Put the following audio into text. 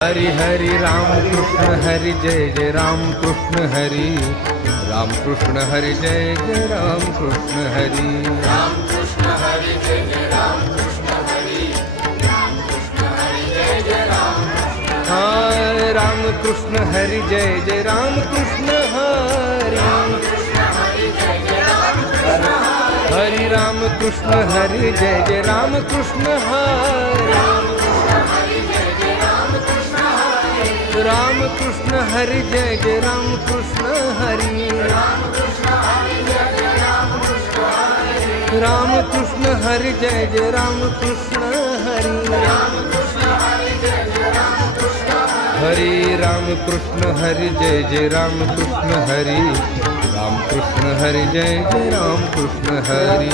Hari Hari Ram Krishna Hari जय जय Ram Krishna Hari Ram Krishna Hari जय जय Ram Krishna Hari Ram Krishna Hari जय जय Ram Krishna Hari Ram Krishna Hari जय जय Ram हाय Ram Krishna Hari जय जय Ram Krishna Hari Hari Ram Krishna Hari जय जय Ram Krishna Hari Ram Krishna Hari जय जय Ram Krishna Hari Ram Krishna Hari जय जय Ram Krishna Hari Hari Ram Krishna Hari जय जय Ram Krishna Hari Ram Krishna Hari जय जय Ram Krishna Hari